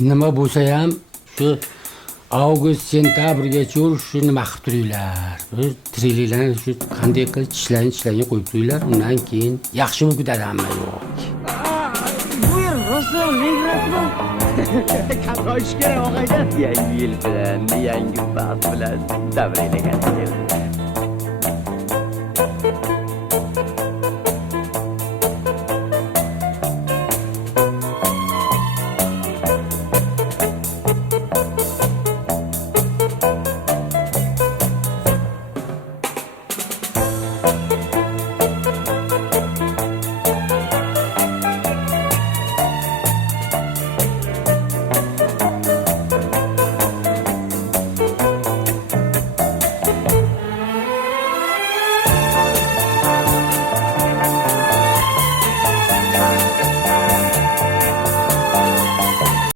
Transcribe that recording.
nima bo'lsa ham shu avgust sentyabrgacha shu nima qilib turinglar. Bir tirikliklarni shu qanday qilib tishlarini qo'yib turinglar. Undan keyin yaxshi bo'lib ketadi hamma yo'q. Buyur, Rasul, nega Katrosh kerak og'ayda. Yangi yil bilan, yangi baxt bilan tabriklayman.